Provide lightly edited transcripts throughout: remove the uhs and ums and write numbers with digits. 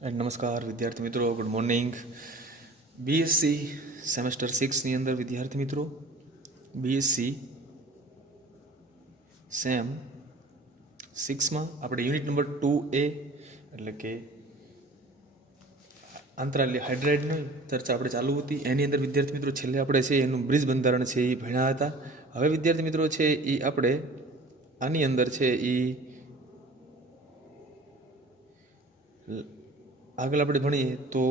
નમસ્કાર વિદ્યાર્થી મિત્રો, ગુડ મોર્નિંગ. બીએસસી સેમેસ્ટર 6ની અંદર વિદ્યાર્થી મિત્રો બીએસસી સેમ 6માં આપણે યુનિટ નંબર 2A એટલે કે આંતરાલ્ય હાઇડ્રાઇડની ચર્ચા આપણે ચાલુ હતી. એની અંદર વિદ્યાર્થી મિત્રો છેલ્લે આપણે છે એનું બ્રિજ બંધારણ છે એ ભણ્યા હતા. હવે વિદ્યાર્થી મિત્રો છે એ આપણે આની અંદર છે એ આગળ આપણે ભણીએ તો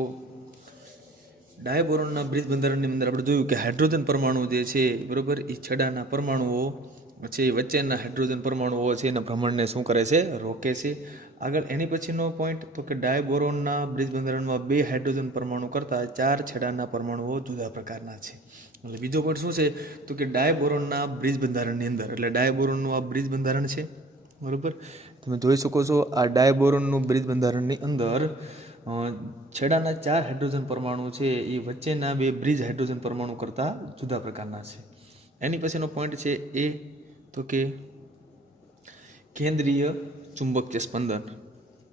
ડાયબોરોનના બ્રિજ બંધારણની અંદર આપણે જોયું કે હાઇડ્રોજન પરમાણુ જે છે બરાબર એ છેડાના પરમાણુઓ છે વચ્ચેના હાઇડ્રોજન પરમાણુઓ છે એના ભ્રમણને શું કરે છે, રોકે છે. આગળ એની પછીનો પોઈન્ટ તો કે ડાયબોરોનના બ્રિજ બંધારણમાં 2 હાઇડ્રોજન પરમાણુ કરતાં 4 છેડાના પરમાણુઓ જુદા પ્રકારના છે. એટલે બીજો પોઈન્ટ શું છે તો કે ડાયબોરોનના બ્રિજ બંધારણની અંદર એટલે ડાયબોરોનનું આ બ્રિજ બંધારણ છે બરાબર. તમે જોઈ શકો છો આ ડાયબોરોનનું બ્રિજ બંધારણની અંદર છેડાના 4 હાઇડ્રોજન પરમાણુ છે એ વચ્ચેના 2 બ્રિજ હાઇડ્રોજન પરમાણુ કરતાં જુદા પ્રકારના છે. એની પછીનો પોઈન્ટ છે એ તો કે કેન્દ્રીય ચુંબકીય સ્પંદન.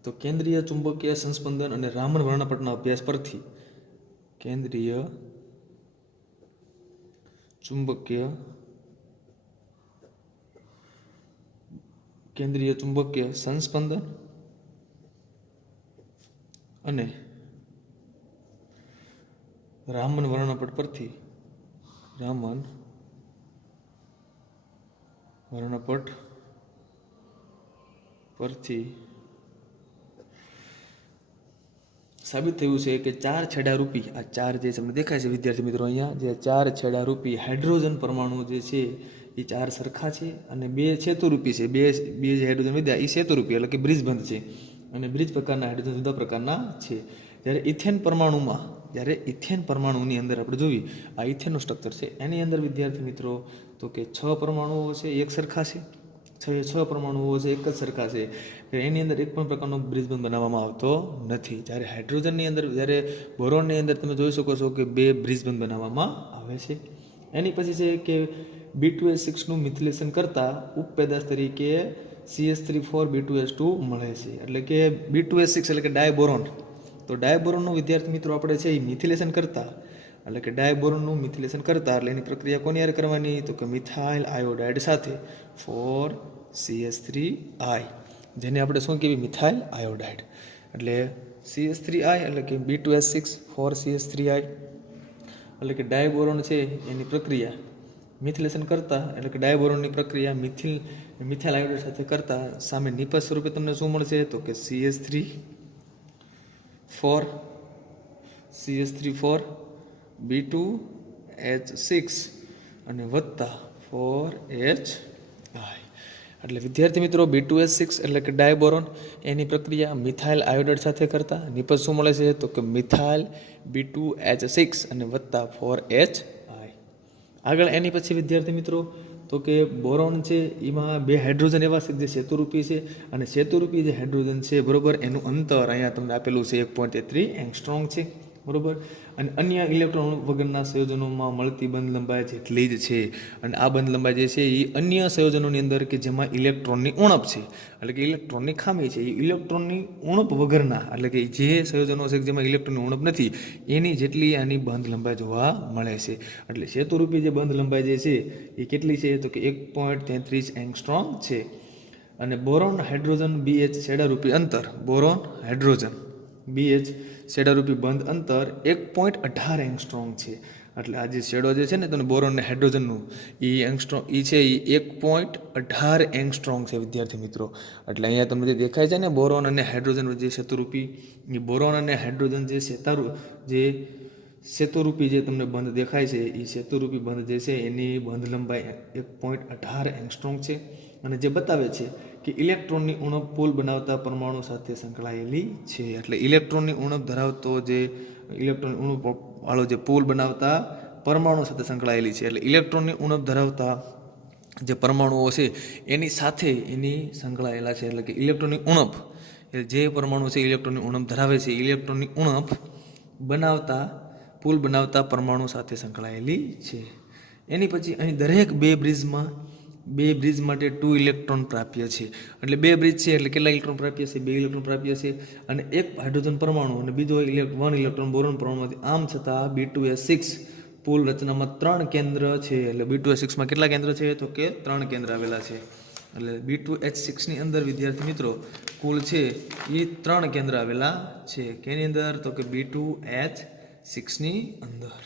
તો કેન્દ્રીય ચુંબકીય સંસ્પંદન અને રામન વર્ણપટના અભ્યાસ પરથી કેન્દ્રીય ચુંબકીય સંસ્પંદન અને રામન વર્ણપટ પરથી સાબિત થયું છે કે 4 છેડારૂપી આ 4 જે તમને દેખાય છે વિદ્યાર્થી મિત્રો અહીંયા જે 4 છેડારૂપી હાઇડ્રોજન પરમાણુ જે છે એ 4 સરખા છે અને 2 સેતુરૂપી છે. બે જે હાઇડ્રોજન વધ્યા એ સેતુરૂપી એટલે કે બ્રિજબંધ છે અને બ્રિજ પ્રકારના હાઇડ્રોજન જુદા પ્રકારના છે. જ્યારે ઇથેન પરમાણુની અંદર આપણે જોઈએ આ ઇથેનનું સ્ટ્રક્ચર છે એની અંદર વિદ્યાર્થી મિત્રો તો કે 6 પરમાણુઓ છે એક સરખા છે. 6 પરમાણુઓ છે એક જ સરખા છે. એની અંદર એક પણ પ્રકારનો બ્રિજબંધ બનાવવામાં આવતો નથી. જ્યારે હાઇડ્રોજનની અંદર જ્યારે બોરોનની અંદર તમે જોઈ શકો છો કે 2 બ્રિજબંધ બનાવવામાં આવે છે. એની પછી છે કે B2S6નું મિથિલેશન કરતાં ઉપપેદાશ તરીકે CH3,4 B2S2 મળે છે. એટલે કે B2S6 એટલે કે ડાયબોરોન. તો ડાયબોરોનનું વિદ્યાર્થી મિત્રો આપણે છે એ મિથિલેશન કરતા એટલે કે ડાયબોરોનનું મિથિલેશન કરતા એટલે એની પ્રક્રિયા કોની યાર કરવાની તો કે મિથાઇલ આયોડાઇડ સાથે 4CH3I જેને આપણે શું કહેવી મિથાઇલ આયોડાઇડ. એટલે CH3I એટલે કે B2S6 4CH3I એટલે કે ડાયબોરોન છે એની પ્રક્રિયા મિથિલેશન કરતા એટલે કે ડાયબોરોનની પ્રક્રિયા મિથાઇલ આયોડાઇડ સાથે કરતા સામે નિપજ સ્વરૂપે તમને શું મળશે તો કે CH3,4 B2H6 અને વત્તા 4HI. એટલે વિદ્યાર્થી મિત્રો B2S6 એટલે કે ડાયબોરોન એની પ્રક્રિયા મિથાઇલ આયોડાઇડ સાથે કરતા નિપજ શું મળે છે તો કે મિથાઇલ B2H6 અને વત્તા 4HI. આગળ એની પછી વિદ્યાર્થી મિત્રો તો કે બોરોન છે એમાં 2 હાઇડ્રોજન એવા છે જે સેતુરૂપી છે અને સેતુરૂપી જે હાઇડ્રોજન છે બરાબર એનું અંતર અહીંયા તમને આપેલું છે 1.33 એંગસ્ટ્રોમ છે બરાબર. અને અન્ય ઇલેક્ટ્રોન વગરના સંયોજનોમાં મળતી બંધ લંબાઈ જેટલી જ છે. અને આ બંધ લંબાઈ જે છે એ અન્ય સંયોજનોની અંદર કે જેમાં ઇલેક્ટ્રોનની ઉણપ છે એટલે કે ઇલેક્ટ્રોનની ખામી છે એ ઇલેક્ટ્રોનની ઉણપ વગરના એટલે કે જે સંયોજનો છે જેમાં ઇલેક્ટ્રોનની ઉણપ નથી એની જેટલી આની બંધ લંબાઈ જોવા મળે છે. એટલે સેતુરૂપી જે બંધ લંબાઈ જે છે એ કેટલી છે તો કે 1.33 એંગસ્ટ્રોમ છે. અને બોરોન હાઇડ્રોજન BH છેડારૂપી અંતર બોરોન હાઇડ્રોજન BH છેડારૂપી બંધ અંતર 1.18 એંગસ્ટ્રોમ છે. એટલે આ જે છેડો જે છે ને તો બોરોન અને હાઇડ્રોજનનું એ એંગસ્ટ્રોમ એ છે એ 1.18 એંગસ્ટ્રોમ છે વિદ્યાર્થી મિત્રો. એટલે અહીંયા તમને જે દેખાય છે ને બોરોન અને હાઇડ્રોજન જે સેતુરૂપી એ બોરોન અને હાઇડ્રોજન જે સેતુરૂપી જે તમને બંધ દેખાય છે એ સેતુરૂપી બંધ જે છે એની બંધ લંબાઈ 1.18 એંગસ્ટ્રોમ છે. અને જે બતાવે છે કે ઇલેક્ટ્રોનની ઉણપ પુલ બનાવતા પરમાણુ સાથે સંકળાયેલી છે. એટલે ઇલેક્ટ્રોનની ઉણપ ધરાવતો જે ઇલેક્ટ્રોનની ઉણપ વાળો જે પુલ બનાવતા પરમાણુ સાથે સંકળાયેલી છે. એટલે ઇલેક્ટ્રોનની ઉણપ ધરાવતા જે પરમાણુઓ છે એની સાથે એની સંકળાયેલા છે. એટલે કે ઇલેક્ટ્રોનની ઉણપ જે પરમાણુ છે ઇલેક્ટ્રોનની ઉણપ ધરાવે છે ઇલેક્ટ્રોનની ઉણપ બનાવતા પુલ બનાવતા પરમાણુ સાથે સંકળાયેલી છે. એની પછી અહીં દરેક 2 બ્રિજમાં બે બ્રિજ માટે 2 ઇલેક્ટ્રોન પ્રાપ્ય છે. એટલે બે બ્રિજ છે એટલે કેટલા ઇલેક્ટ્રોન પ્રાપ્ય છે? 2 ઇલેક્ટ્રોન પ્રાપ્ય છે. અને એક હાઇડ્રોજન પરમાણુ અને બીજો 1 ઇલેક્ટ્રોન બોરોન પરમાણુમાંથી, આમ છતાં B2S6 પુલ રચનામાં 3 કેન્દ્ર છે. એટલે B2S6 માં કેટલા કેન્દ્ર છે? તો કે 3 કેન્દ્ર આવેલા છે. એટલે B2H6 ની અંદર વિદ્યાર્થી મિત્રો કુલ છે એ 3 કેન્દ્ર આવેલા છે. કેની અંદર? તો કે B2H6 ની અંદર.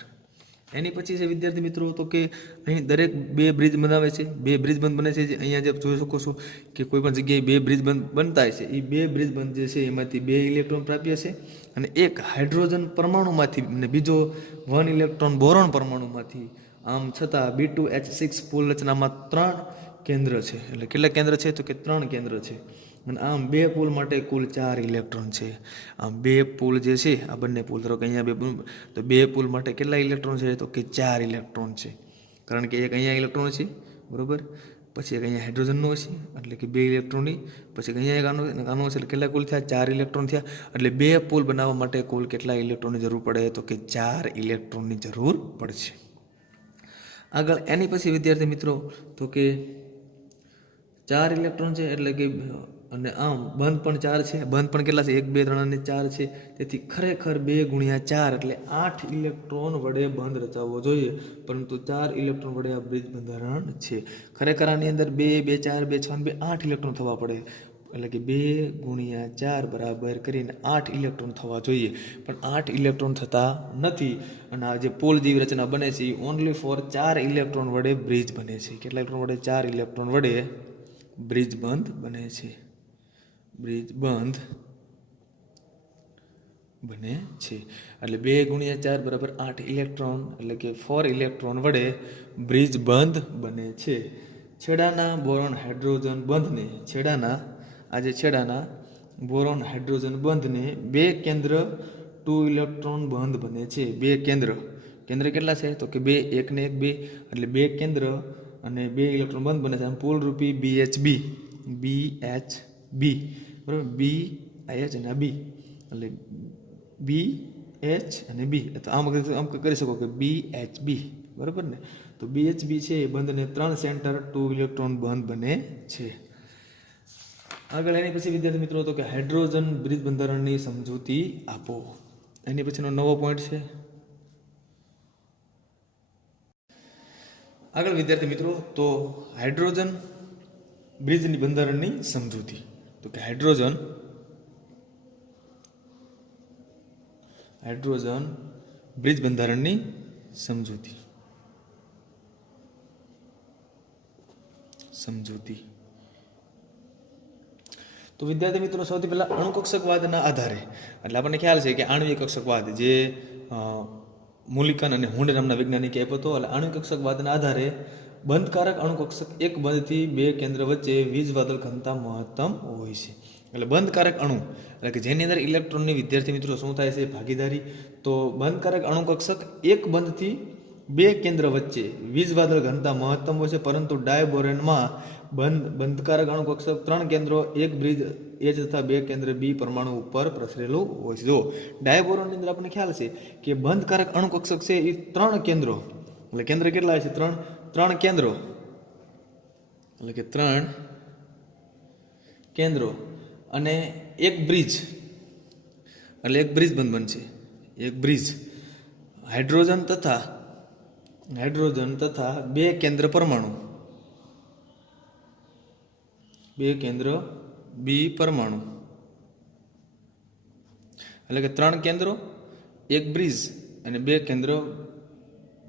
એની પછી છે વિદ્યાર્થી મિત્રો તો કે અહીં દરેક બે બ્રિજ બનાવે છે. બે બ્રિજ બંધ બને છે. અહીંયા જે જોઈ શકો છો કે કોઈ પણ જગ્યાએ બે બ્રિજ બંધ બનતા છે. એ બે બ્રિજ બંધ જે છે એમાંથી 2 ઇલેક્ટ્રોન પ્રાપ્ય છે અને એક હાઇડ્રોજન પરમાણુમાંથી અને બીજો 1 ઇલેક્ટ્રોન બોરોન પરમાણુમાંથી. આમ છતાં B2H6 પુલ રચનામાં 3 કેન્દ્ર છે. એટલે કેટલા કેન્દ્ર છે? તો કે 3 કેન્દ્ર છે. અને આમ બે પુલ માટે કુલ 4 ઇલેક્ટ્રોન છે. આમ બે પુલ જે છે આ બંને પુલ ધારો કે અહીંયા તો બે પુલ માટે કેટલા ઇલેક્ટ્રોન છે? તો કે 4 ઇલેક્ટ્રોન છે. કારણ કે એક અહીંયા ઇલેક્ટ્રોન છે, બરોબર, પછી એક અહીંયા હાઇડ્રોજનનો છે એટલે કે 2 ઇલેક્ટ્રોનની, પછી અહીંયા એક આનો છે એટલે કેટલા કુલ થયા? 4 ઇલેક્ટ્રોન થયા. એટલે બે પુલ બનાવવા માટે કુલ કેટલા ઇલેક્ટ્રોનની જરૂર પડે? તો કે 4 ઇલેક્ટ્રોનની જરૂર પડશે. આગળ એની પછી વિદ્યાર્થી મિત્રો તો કે 4 ઇલેક્ટ્રોન છે એટલે કે અને આમ બંધ પણ 4 છે. બંધ પણ કેટલા છે? 1 2 3 અને 4 છે. તેથી ખરેખર 2 ગુણ્યા 4 એટલે 8 ઇલેક્ટ્રોન વડે બંધ રચાવવો જોઈએ, પરંતુ 4 ઇલેક્ટ્રોન વડે આ બ્રિજ બંધારણ છે. ખરેખર આની અંદર 2 2 4 2 6 અને 2 8 ઇલેક્ટ્રોન થવા પડે. એટલે કે 2 ગુણ્યા 4 બરાબર કરીને 8 ઇલેક્ટ્રોન થવા જોઈએ, પણ 8 ઇલેક્ટ્રોન થતા નથી. અને આ જે પોલ જેવી રચના બને છે એ ઓનલી ફોર 4 ઇલેક્ટ્રોન વડે બ્રિજ બને છે. કેટલા ઇલેક્ટ્રોન વડે? 4 ઇલેક્ટ્રોન વડે બ્રિજ બંધ બને છે. બ્રિજ બંધ બને છે. એટલે 2 ગુણ્યા 4 બરાબર 8 ઇલેક્ટ્રોન એટલે કે 4 ઇલેક્ટ્રોન વડે બ્રિજ બંધ બને છે. છેડાના બોરોન હાઇડ્રોજન બંધને છેડાના બોરોન હાઇડ્રોજન બંધને 2 કેન્દ્ર 2 ઇલેક્ટ્રોન બંધ બને છે. 2 કેન્દ્ર કેટલા છે? તો કે 2 1 ને 1 2 એટલે 2 કેન્દ્ર અને 2 ઇલેક્ટ્રોન બંધ બને છે. આમ પુલ રૂપી BHB બરાબર, BH અને B એટલે BH અને B. તો આમ કરી શકો કે BHB, બરાબર ને? તો BHB છે એ બંધને 3 સેન્ટર 2 ઇલેક્ટ્રોન બંધ બને છે. આગળ એની પછી વિદ્યાર્થી મિત્રો તો કે હાઇડ્રોજન બ્રિજ બંધારણની સમજૂતી આપો. એની પછીનો નવો પોઈન્ટ છે. આગળ વિદ્યાર્થી મિત્રો તો હાઇડ્રોજન બ્રિજની બંધારણની સમજૂતી. તો કે હાઇડ્રોજન બ્રિજ બંધારણની સમજૂતી. તો વિદ્યાર્થી મિત્રો સૌથી પહેલા અણુકક્ષકવાદના આધારે, એટલે આપણને ખ્યાલ છે કે આણ્વિક કક્ષકવાદ જે મૂલિકન અને હુંડ નામના વૈજ્ઞાનિકે આપ્યો હતો. એટલે આણ્વિક કક્ષકવાદના આધારે બંધકારક અણુકક્ષક એક બંધથી 2 કેન્દ્ર વચ્ચે વીજવાદળ ઘનતા મહત્તમ હોય છે. એટલે બંધકારક અણુ એટલે કે જેની અંદર ઇલેક્ટ્રોનની વિદ્યાર્થી મિત્રો શું થાય છે? ભાગીદારી. તો બંધકારક અણુકક્ષક એક બંધથી 2 કેન્દ્ર વચ્ચે વીજવાદળ ઘનતા મહત્તમ હોય છે, પરંતુ ડાયબોરેનમાં બંધકારક અણુકક્ષક 3 કેન્દ્રો, 1 બ્રિજ H તથા 2 કેન્દ્ર B પરમાણુ ઉપર પ્રસરેલું હોય છે. જો ડાયબોરોનની અંદર આપણને ખ્યાલ છે કે બંધકારક અણુકક્ષક છે એ 3 કેન્દ્રો, એટલે કેન્દ્ર કેટલા છે? 3 કેન્દ્રો એટલે કે 3 કેન્દ્રો અને 1 બ્રિજ એટલે 1 બ્રિજ બંધ બનશે. 1 બ્રિજ હાઇડ્રોજન તથા 2 કેન્દ્ર પરમાણુ, 2 કેન્દ્ર B પરમાણુ એટલે કે 3 કેન્દ્રો, 1 બ્રિજ અને 2 કેન્દ્ર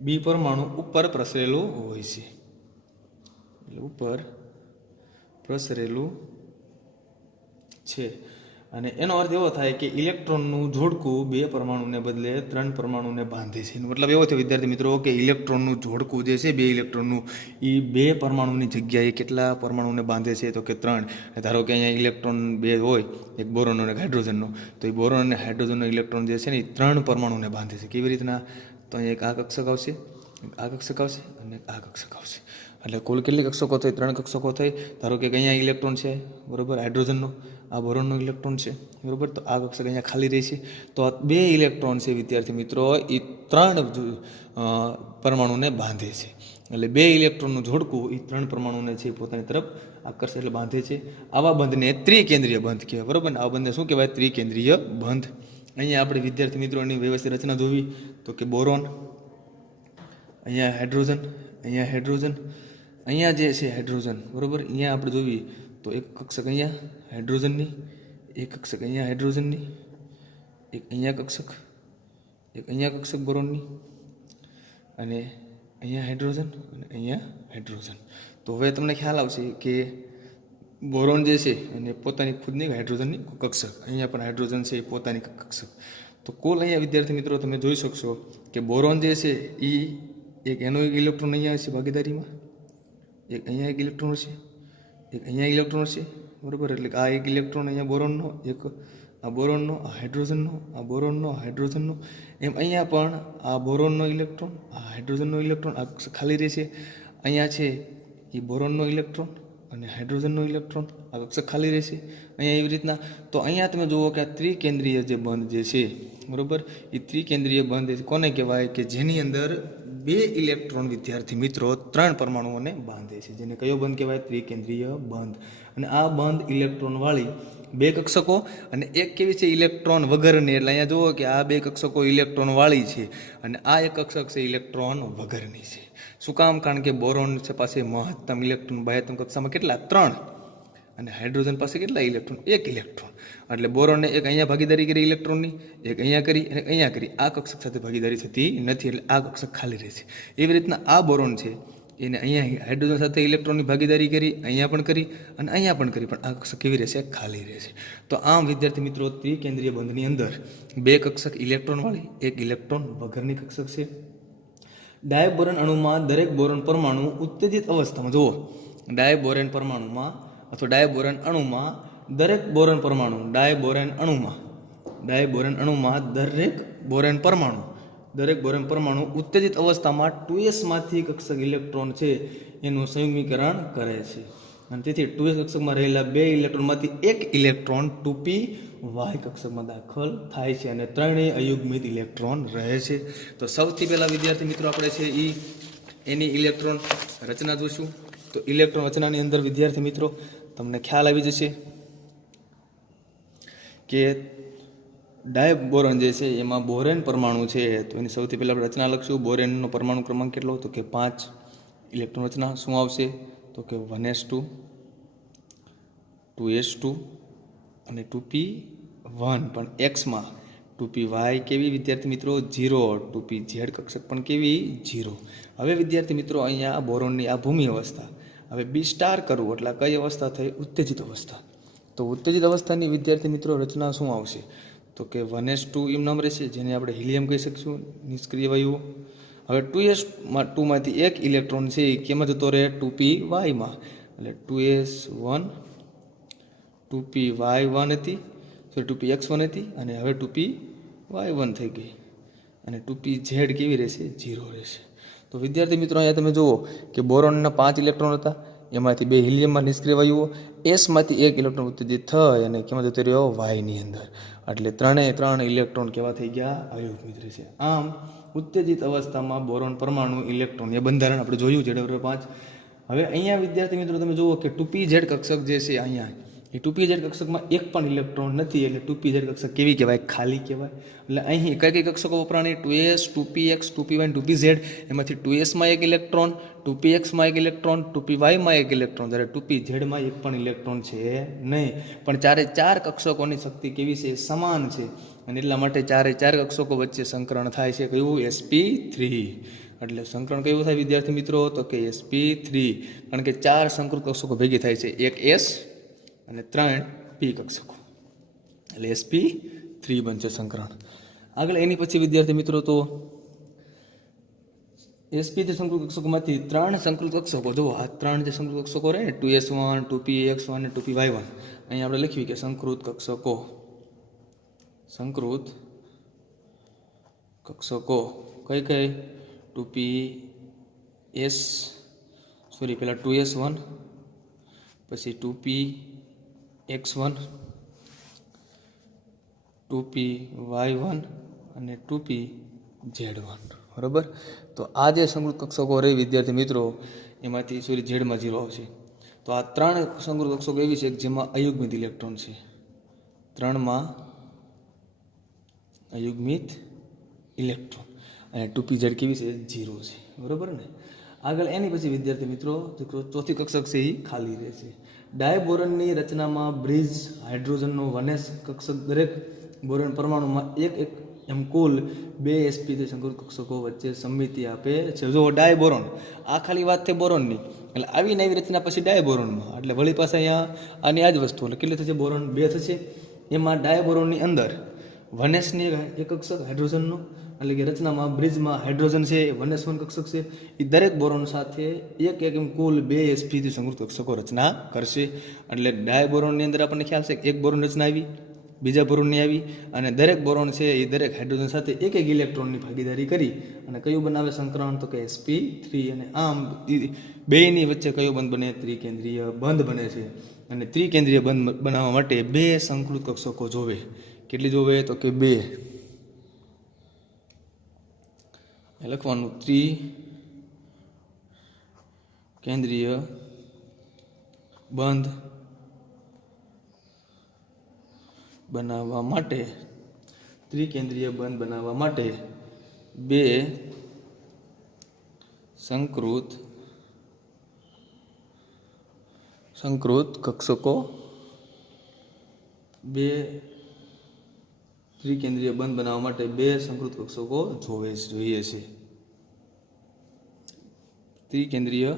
B પરમાણુ ઉપર પ્રસરેલું હોય છે. એટલે ઉપર પ્રસરેલું છે. અને એનો અર્થ એવો થાય કે ઇલેક્ટ્રોનનું જોડકું 2 પરમાણુને બદલે 3 પરમાણુને બાંધે છે. મતલબ એવો થયો વિદ્યાર્થી મિત્રો કે ઇલેક્ટ્રોનનું જોડકું જે છે 2 ઇલેક્ટ્રોનનું એ 2 પરમાણુની જગ્યાએ કેટલા પરમાણુને બાંધે છે? તો કે 3. ધારો કે અહીંયા ઇલેક્ટ્રોન 2 હોય, એક બોરોન અને હાઇડ્રોજનનો, તો એ બોરોન અને હાઇડ્રોજનનો ઇલેક્ટ્રોન જે છે ને એ 3 પરમાણુને બાંધે છે. કેવી રીતના? તો અહીંયા એક આ કક્ષક આવશે આ કક્ષક આવશે અને આ કક્ષક આવશે. એટલે કુલ કેટલી કક્ષકો થઈ? 3 કક્ષકો થઈ. ધારો કે અહીંયા ઇલેક્ટ્રોન છે, બરાબર, હાઇડ્રોજનનો, આ બોરોનનો ઇલેક્ટ્રોન છે, બરાબર. તો આ કક્ષક અહીંયા ખાલી રહેશે. તો આ 2 ઇલેક્ટ્રોન છે વિદ્યાર્થી મિત્રો, એ 3 પરમાણુને બાંધે છે. એટલે 2 ઇલેક્ટ્રોનનું જોડકું એ 3 પરમાણુને છે પોતાની તરફ આકર્ષે એટલે બાંધે છે. આવા બંધને ત્રિકેન્દ્રીય બંધ કહેવાય, બરાબર ને. આવા બંધને શું કહેવાય? ત્રિકેન્દ્રીય બંધ. અહીંયા આપણે વિદ્યાર્થી મિત્રોની વ્યવસ્થિત રચના જોવી તો કે બોરોન, અહીંયા હાઇડ્રોજન, અહીંયા હાઇડ્રોજન, અહીંયા જે છે હાઇડ્રોજન, બરાબર. અહીંયા આપણે જોઈએ તો એક કક્ષક અહીંયા હાઇડ્રોજનની, એક કક્ષક અહીંયા હાઇડ્રોજનની, એક અહીંયા કક્ષક, એક અહીંયા કક્ષક બોરોનની, અને અહીંયા હાઇડ્રોજન અને અહીંયા હાઇડ્રોજન. તો હવે તમને ખ્યાલ આવશે કે બોરોન જે છે અને પોતાની ખુદની હાઇડ્રોજનની કક્ષક, અહીંયા પણ હાઇડ્રોજન છે એ પોતાની કક્ષક. તો કુલ અહીંયા વિદ્યાર્થી મિત્રો તમે જોઈ શકશો કે બોરોન જે છે એ એક એનો એક ઇલેક્ટ્રોન અહીંયા હશે ભાગીદારીમાં, એક અહીંયા એક ઇલેક્ટ્રોન હશે, એક અહીંયા ઇલેક્ટ્રોન હશે, બરાબર. એટલે આ એક ઇલેક્ટ્રોન અહીંયા બોરોનનો, એક આ બોરોનનો, આ હાઇડ્રોજનનો, આ બોરોનનો, હાઇડ્રોજનનો. એમ અહીંયા પણ આ બોરોનનો ઇલેક્ટ્રોન, આ હાઇડ્રોજનનો ઇલેક્ટ્રોન આ ખાલી રહેશે. અહીંયા છે એ બોરોનનો ઇલેક્ટ્રોન અને હાઇડ્રોજનનો ઇલેક્ટ્રોન આ કક્ષક ખાલી રહેશે. અહીંયા એવી રીતના. તો અહીંયા તમે જુઓ કે આ ત્રિકેન્દ્રીય જે બંધ જે છે, બરાબર, એ ત્રિકેન્દ્રીય બંધ કોને કહેવાય? કે જેની અંદર 2 ઇલેક્ટ્રોન વિદ્યાર્થી મિત્રો 3 પરમાણુઓને બાંધે છે, જેને કયો બંધ કહેવાય? ત્રિકેન્દ્રીય બંધ. અને આ બંધ ઇલેક્ટ્રોનવાળી 2 કક્ષકો અને એક કેવી છે? ઇલેક્ટ્રોન વગરની. એટલે અહીંયા જુઓ કે આ 2 કક્ષકો ઇલેક્ટ્રોનવાળી છે અને આ એક કક્ષક છે ઇલેક્ટ્રોન વગરની છે. શું કામ? કારણ કે બોરોન છે પાસે મહત્તમ ઇલેક્ટ્રોન બાહ્યતમ કક્ષામાં કેટલા? 3, અને હાઇડ્રોજન પાસે કેટલા ઇલેક્ટ્રોન? 1 ઇલેક્ટ્રોન. એટલે બોરોનને એક અહીંયા ભાગીદારી કરી ઇલેક્ટ્રોનની, એક અહીંયા કરી અને અહીંયા કરી. આ કક્ષક સાથે ભાગીદારી થતી નથી, એટલે આ કક્ષક ખાલી રહેશે. એવી રીતના આ બોરોન છે એને અહીંયા હાઇડ્રોજન સાથે ઇલેક્ટ્રોનની ભાગીદારી કરી, અહીંયા પણ કરી અને અહીંયા પણ કરી, પણ આ કક્ષક કેવી રહેશે? ખાલી રહેશે. તો આમ વિદ્યાર્થી મિત્રો ત્રિકેન્દ્રીય બંધની અંદર 2 કક્ષક ઇલેક્ટ્રોનવાળી, 1 ઇલેક્ટ્રોન વગરની કક્ષક છે. ડાયબોરોન અણુમાં દરેક બોરોન પરમાણુ ઉત્તેજિત અવસ્થામાં, જુઓ, ડાયબોરોન પરમાણુમાં અથવા ડાયબોરોન અણુમાં દરેક બોરોન પરમાણુ, ડાયબોરોન અણુમાં દરેક બોરોન પરમાણુ ઉત્તેજિત અવસ્થામાં 2s માંથી કક્ષક ઇલેક્ટ્રોન છે એનું સંયુગીકરણ કરે છે. અને તેથી 2s કક્ષકમાં રહેલા 2 ઇલેક્ટ્રોનમાંથી 1 ઇલેક્ટ્રોન 2p y કક્ષકમાં દાખલ થાય છે અને 3 અયુગ્મિત ઇલેક્ટ્રોન રહે છે. તો સૌથી પહેલાં વિદ્યાર્થી મિત્રો આપણે છે એની ઇલેક્ટ્રોન રચના જોઈશું. તો ઇલેક્ટ્રોન રચનાની અંદર વિદ્યાર્થી મિત્રો તમને ખ્યાલ આવી જશે કે ડાયબોરોન જે છે એમાં બોરેન પરમાણુ છે. તો એની સૌથી પહેલાં આપણે રચના લખશું. બોરેનનો પરમાણુ ક્રમાંક કેટલો? તો કે 5. ઇલેક્ટ્રોન રચના શું આવશે? તો કે 1s2, 2s2 અને 2p1. પણ એક્સમાં 2py કેવી વિદ્યાર્થી મિત્રો? 0. 2pz કક્ષક પણ કેવી? 0. હવે વિદ્યાર્થી મિત્રો અહીંયા આ બોરોનની આ ભૂમિ અવસ્થા, હવે B સ્ટાર કરવું એટલે કઈ અવસ્થા થઈ? ઉત્તેજિત અવસ્થા. તો ઉત્તેજિત અવસ્થાની વિદ્યાર્થી મિત્રો રચના શું આવશે? તો કે 1s2 એમ નામ રહેશે, જેને આપણે હિલિયમ કહી શકીશું, નિષ્ક્રિય વાયુઓ. હવે 2s2 માંથી 1 ઇલેક્ટ્રોન છે એ કેમાં જતો રહે? 2py માં. એટલે 2s1, 2py1 હતી, સોરી 2px1 હતી અને હવે 2py1 થઈ ગઈ. અને 2pz કેવી રહેશે? 0 રહેશે. તો વિદ્યાર્થી મિત્રો અહીંયા તમે જુઓ કે બોરોનના 5 ઇલેક્ટ્રોન હતા, એમાંથી 2 હિલિયમમાં નિષ્ક્રિય વાયુઓ, એસમાંથી 1 ઇલેક્ટ્રોન ઉત્તેજિત થઈ અને કેમાં જતો રહ્યો? વાયની અંદર. એટલે 3 ઇલેક્ટ્રોન કેવા થઈ ગયા? અયુગ્મિત રહેશે. આમ ઉત્તેજિત અવસ્થામાં બોરોન પરમાણુ ઇલેક્ટ્રોન એ બંધારણ આપણે જોયું Z5. હવે અહીંયા વિદ્યાર્થી મિત્રો તમે જુઓ કે 2pz કક્ષક જે છે અહીંયા એ 2pz કક્ષકમાં એક પણ ઇલેક્ટ્રોન નથી, એટલે 2pz કક્ષક કેવી કહેવાય? ખાલી કહેવાય. એટલે અહીં કઈ કઈ કક્ષકો વપરાણી? 2s, 2px, 2py અને 2pz. એમાંથી 2sમાં 1 ઇલેક્ટ્રોન, 2pxમાં 1 ઇલેક્ટ્રોન, 2pyમાં 1 ઇલેક્ટ્રોન, જ્યારે 2pzમાં એક પણ ઇલેક્ટ્રોન છે નહીં. પણ 4 કક્ષકોની શક્તિ કેવી છે? સમાન છે. અને એટલા માટે 4 કક્ષકો વચ્ચે સંકરણ થાય છે. કયું? sp3. એટલે સંકરણ કયું થાય વિદ્યાર્થી મિત્રો? તો કે sp3. કારણ કે 4 સંકૃત કક્ષકો ભેગી થાય છે, એક s અને 3 p કક્ષકો, એટલે sp3 બનશે સંકરણ. આગળ એની પછી વિદ્યાર્થી મિત્રો તો sp3 સંકૃત કક્ષકોમાંથી 3 સંકૃત કક્ષકો, જુઓ આ 3 જે સંકૃત કક્ષકો રહે 2s1, 2px1 અને 2py1, અહીંયા આપણે લખીએ કે સંકૃત કક્ષકો કઈ 2p, એસ સોરી પહેલાં 2s1 પછી 2px1 2py1 અને 2pz1 બરાબર. તો આ જે સંકૃત કક્ષકો રહી વિદ્યાર્થી મિત્રો એમાંથી સોરી ઝેડમાં 0 આવશે. તો આ 3 સંકૃત કક્ષકો એવી છે જેમાં અયુગ્મિત ઇલેક્ટ્રોન છે. 3માં અયુગ્મિત ઇલેક્ટ્રોન અને 2pz કેવી છે 0 છે બરાબર ને. આગળ એની પછી વિદ્યાર્થી મિત્રો ચોથી કક્ષક છે એ ખાલી રહેશે. ડાયબોરનની રચનામાં બ્રિજ હાઇડ્રોજનનો વનેસ કક્ષક દરેક બોરોન પરમાણુમાં એક એમ કુલ 2 sp3 સંકૃત કક્ષકો વચ્ચે સમમિતિ આપે છે. જો ડાયબોરોન આ ખાલી વાત છે બોરોનની, એટલે આવી નવી રચના પછી ડાયબોરોનમાં એટલે વળી પાસે અહીંયા આની આ જ વસ્તુ એટલે કેટલી થશે બોરોન 2 થશે. એમાં ડાયબોરોનની અંદર વનેસની એક કક્ષક હાઇડ્રોજનનો એટલે કે રચનામાં બ્રિજમાં હાઇડ્રોજન છે વનેસ 1 કક્ષક છે એ દરેક બોરોન સાથે એક એમ કુલ 2 sp3 સંકૃત કક્ષકો રચના કરશે. એટલે ડાયબોરોનની અંદર આપણને ખ્યાલ છે કે એક બોરોન રચના આવી, બીજા બોરોનની આવી અને દરેક બોરોન છે એ દરેક હાઇડ્રોજન સાથે એક ઇલેક્ટ્રોનની ભાગીદારી કરી અને કયું બનાવે સંકરણ તો કે sp3. અને આમ બેની વચ્ચે કયો બંધ બને ત્રિકેન્દ્રીય બંધ બને છે. અને ત્રિકેન્દ્રીય બંધ બનાવવા માટે 2 સંકૃત કક્ષકો જોવે. કેટલી જોવે તો કે 2. લખવાનું ત્રિકેન્દ્રીય બંધ બનાવવા માટે 2 સંકૃત કક્ષકો 2 ત્રિકેન્દ્રીય બંધ બનાવવા માટે 2 સંકૃત કક્ષકો જોઈએ છે. ત્રિકેન્દ્રીય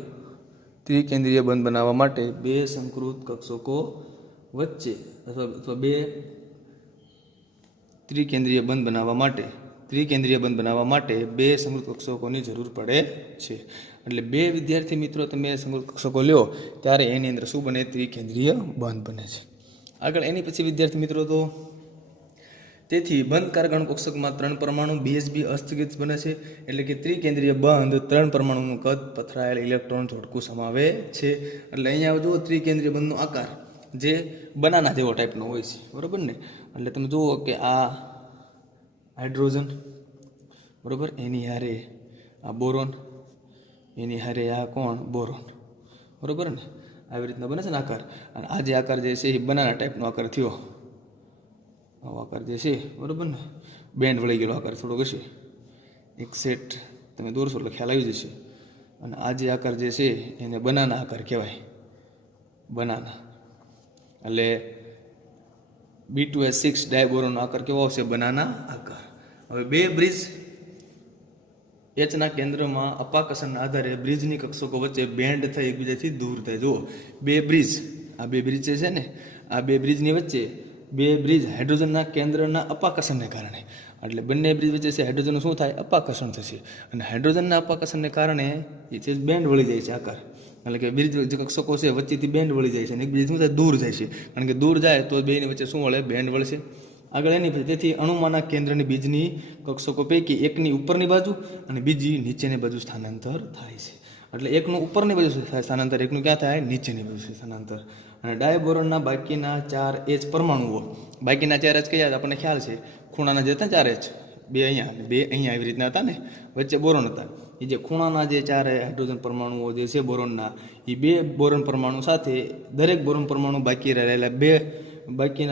બંધ બનાવવા માટે 2 સંકૃત કક્ષકો વચ્ચે અથવા 2 ત્રિકેન્દ્રીય બંધ બનાવવા માટે 2 સંકૃત કક્ષકોની જરૂર પડે છે. એટલે 2 વિદ્યાર્થી મિત્રો તમે સંકૃત કક્ષકો લ્યો ત્યારે એની અંદર શું બને ત્રિકેન્દ્રીય બંધ બને છે. આગળ એની પછી વિદ્યાર્થી મિત્રો તો તેથી બંધ કાર્બન કક્ષકમાં 3 પરમાણુ BSB અસ્થગિત બને છે. એટલે કે ત્રિકેન્દ્રીય બંધ 3 પરમાણુનું કદ પથરાયેલ ઇલેક્ટ્રોન જોડકું સમાવે છે. એટલે અહીંયા જુઓ ત્રિકેન્દ્રીય બંધનો આકાર જે બનાના જેવો ટાઈપનો હોય છે બરાબર ને. એટલે તમે જુઓ કે આ હાઇડ્રોજન બરાબર, એની હારે આ બોરોન, એની હારે આ કોણ બોરોન બરાબર ને. આવી રીતના બને છે ને આકાર. અને આ જે આકાર જે છે એ બનાના ટાઈપનો આકાર થયો. આવો આકાર જે છે બરાબર ને, બેન્ડ વળી ગયેલો આકાર થોડોક હશે. એક સેટ તમે દોરશો એટલે ખ્યાલ આવી જશે. અને આ જે આકાર જે છે એને બનાના આકાર કહેવાય, બનાના. એટલે B2S6 ડાયબોરોનનો આકાર કેવો આવશે બનાના આકાર. હવે 2 બ્રિજ Hના કેન્દ્રમાં અપાકર્ષણના આધારે બ્રિજની કક્ષકો વચ્ચે બેન્ડ થઈ એકબીજાથી દૂર થાય. જુઓ 2 બ્રિજ, આ 2 બ્રિજ છે ને, આ 2 બ્રિજની વચ્ચે 2 બ્રિજ હાઇડ્રોજનના કેન્દ્રના અપાકર્ષણને કારણે એટલે બંને બ્રિજ વચ્ચે છે હાઇડ્રોજનનું શું થાય અપાકર્ષણ થશે. અને હાઇડ્રોજનના અપાકર્ષણને કારણે એ છે બેન્ડ વળી જાય છે આકાર. એટલે કે બ્રિજ જે કક્ષકો છે વચ્ચેથી બેન્ડ વળી જાય છે અને એકબીજા શું થાય દૂર જાય છે. કારણ કે દૂર જાય તો બેની વચ્ચે શું વળે બેન્ડ વળશે. આગળ એની પછી તેથી અણુમાંના કેન્દ્રની બીજની કક્ષકો પૈકી એકની ઉપરની બાજુ અને બીજી નીચેની બાજુ સ્થાનાંતર થાય છે. એટલે એકનું ઉપરની બાજુ થાય સ્થાનાંતર, એકનું ક્યાં થાય નીચેની બાજુ સ્થાનાંતર. અને ડાયબોરોનના બાકીના 4 H પરમાણુઓ, બાકીના 4 H કયા આપણને ખ્યાલ છે ખૂણાના જે હતા 4 H, 2 અહીંયા અને 2 અહીંયા આવી રીતના હતા ને, વચ્ચે બોરોન હતા. એ જે ખૂણાના જે 4 હાઇડ્રોજન પરમાણુઓ જે છે બોરોનના, એ 2 બોરોન પરમાણુ સાથે દરેક બોરોન પરમાણુ બાકીના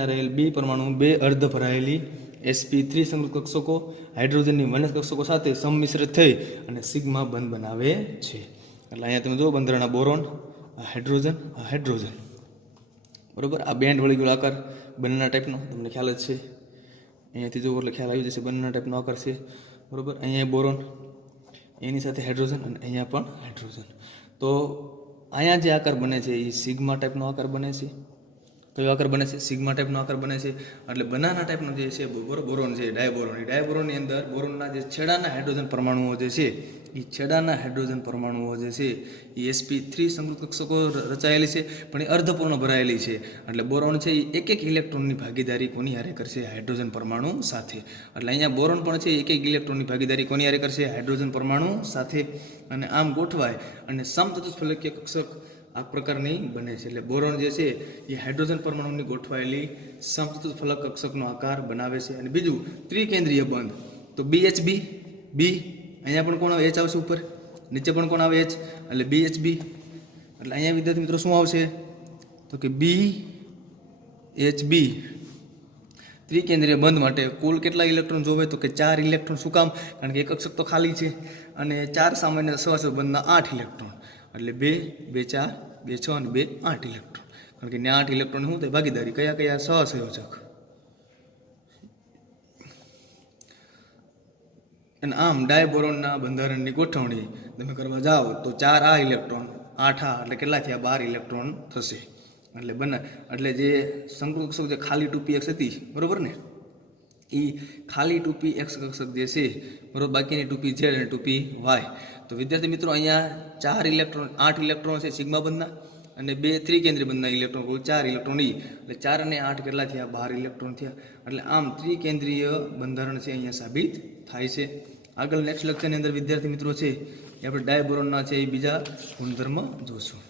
રહેલ 2 પરમાણુ 2 અર્ધ ભરાયેલી sp3 સંકૃત કક્ષકો હાઇડ્રોજનની વનસ કક્ષકો સાથે સંમિશ્રિત થઈ અને સિગ્મા બંધ બનાવે છે. એટલે અહીંયા તમે જુઓ બંધારણ બોરોન, આ હાઇડ્રોજન બરાબર. આ બેન્ડ વળી ગયેલો આકાર બંનેના ટાઈપનો તમને ખ્યાલ જ છે. અહીંયાથી જુઓ એટલે ખ્યાલ આવી જશે બંનેના ટાઈપનો આકાર છે બરાબર. અહીંયા બોરોન, એની સાથે હાઇડ્રોજન અને અહીંયા પણ હાઇડ્રોજન. તો અહીંયા જે આકાર બને છે એ સિગ્મા ટાઈપનો આકાર બને છે કયો આકાર બને છે? સિગ્મા ટાઈપનો આકાર બને છે. એટલે બનાના ટાઈપનો જે છે બોરોન છે, ડાયબોરોન, એ ડાયબોરોનની અંદર બોરોનના જે છેડાના હાઇડ્રોજન પરમાણુઓ જે છે એ છેડાના હાઇડ્રોજન પરમાણુઓ જે છે એ sp3 સંકૃત કક્ષકો રચાયેલી છે, પણ એ અર્ધપૂર્ણ ભરાયેલી છે. એટલે બોરોન છે એ એક એક ઇલેક્ટ્રોનની ભાગીદારી કોની હારે કરશે? હાઇડ્રોજન પરમાણુ સાથે. એટલે અહીંયા બોરોન પણ છે એક એક ઇલેક્ટ્રોનની ભાગીદારી કોની હારે કરશે? હાઇડ્રોજન પરમાણુ સાથે. અને આમ ગોઠવાય અને સમચતુષ્ફલકીય કક્ષક આ પ્રકારની બને છે. એટલે બોરોન જે છે એ હાઇડ્રોજન પરમાણુની ગોઠવાયેલી સમચતુષ્ફલક કક્ષકનો આકાર બનાવે છે. અને બીજું ત્રિકેન્દ્રીય બંધ, તો BHB, બી, અહીંયા પણ કોણ આવે? H આવશે ઉપર, નીચે પણ કોણ આવે? H. એટલે BHB. એટલે અહીંયા વિદ્યાર્થી મિત્રો શું આવશે? તો કે BHB. ત્રિકેન્દ્રીય બંધ માટે કુલ કેટલા ઇલેક્ટ્રોન જોવે? તો કે 4 ઇલેક્ટ્રોન. શું કામ? કારણ કે એક કક્ષક તો ખાલી છે અને 4 સામાન્ય સહસંયોજક બંધના 8 ઇલેક્ટ્રોન. એટલે 2, 2, 4, 2, 6 અને 2, 8 ઇલેક્ટ્રોન. કારણ કે ત્યાં 8 ઇલેક્ટ્રોન શું થાય? ભાગીદારી. કયા કયા? સહસંયોજક. અને આમ ડાયબોરોનના બંધારણની ગોઠવણી તમે કરવા જાઓ તો 4 આ ઇલેક્ટ્રોન, 8 આ, એટલે કેટલા થયા? 12 ઇલેક્ટ્રોન થશે. એટલે જે સંકૃત કક્ષક જે ખાલી 2px હતી, બરોબર ને, એ ખાલી 2px કક્ષક જે છે, બરોબર, બાકીની 2pz અને 2py. તો વિદ્યાર્થી મિત્રો અહીંયા 4 ઇલેક્ટ્રોન, 8 ઇલેક્ટ્રોન છે સિગ્મા બંધના અને 2 ત્રિકેન્દ્રીય બંધના ઇલેક્ટ્રોન, કુલ 4 ઇલેક્ટ્રોન. એટલે 4 અને 8 કેટલા થયા? 12 ઇલેક્ટ્રોન થયા. એટલે આમ ત્રિકેન્દ્રીય બંધારણ છે અહીંયા સાબિત થાય છે. આગળ નેક્સ્ટ લેક્ચરની અંદર વિદ્યાર્થી મિત્રો છે એ આપણે ડાયબોરોનના છે એ બીજા ગુણધર્મ જોશું.